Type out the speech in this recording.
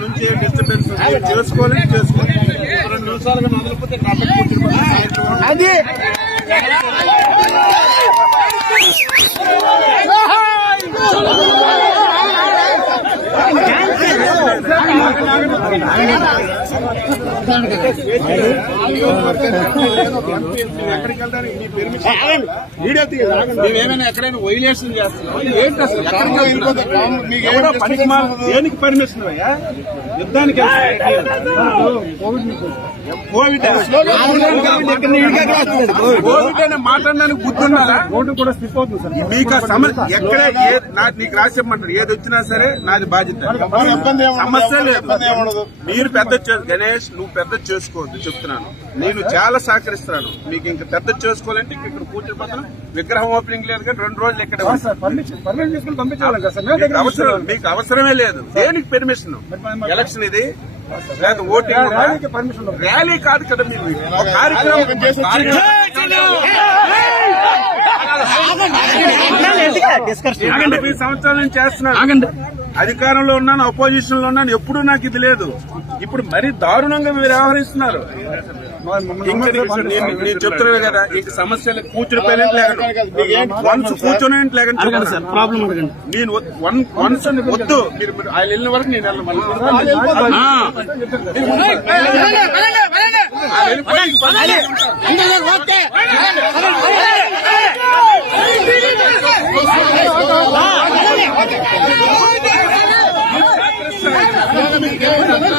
నుంచి డిస్టర్బెన్స్ చేసుకోవాలి 2 నిమిషాలుగా మొదలుపోతే అది మేమేమైనా ఎక్కడైనా వైలేషన్ చేస్తున్నాం? ఏంటి అసలు దేనికి పర్మిషన్ అయ్యా? యుద్ధానికి కోవిడ్ అనే మాట్లాడడానికి బుద్ధున్నారా? కూడా స్లిప్ అవుతుంది సార్. మీకు ఎక్కడే నీకు రాసి చెప్పమంటారు, ఏది వచ్చినా సరే నాది బాధ్యత, సమస్య లేదు. మీరు పెద్ద గణేష్, నువ్వు పెద్ద చేసుకోవద్దు చెప్తున్నాను. నేను చాలా సహకరిస్తున్నాను మీకు. ఇంకా పెద్ద చేసుకోవాలంటే ఇక్కడ కూర్చుని పక్కన విగ్రహం ఓపెనింగ్ లేదు కానీ 2 రోజులు ఇక్కడ మీకు అవసరమే లేదు. దేనికి పర్మిషన్? ఎలక్షన్ ఇది లేదు, ఓటింగ్ ర్యాలీ కాదు కదా. మీరు ఒక కార్యక్రమం 3 సంవత్సరాల నుంచి చేస్తున్నాను. అధికారంలో ఉన్నాను, అపోజిషన్ లో ఉన్నాను, ఎప్పుడూ నాకు ఇది లేదు. ఇప్పుడు మరీ దారుణంగా మీరు వ్యవహరిస్తున్నారు. నేను చెప్తున్నాను కదా, ఇంక సమస్యలు కూర్చుని వన్స్ కూర్చొని లేకండి ప్రాబ్లం. నేను వన్స్ వద్దు, మీరు ఆయన వెళ్ళిన వరకు నేను వెళ్ళాలి.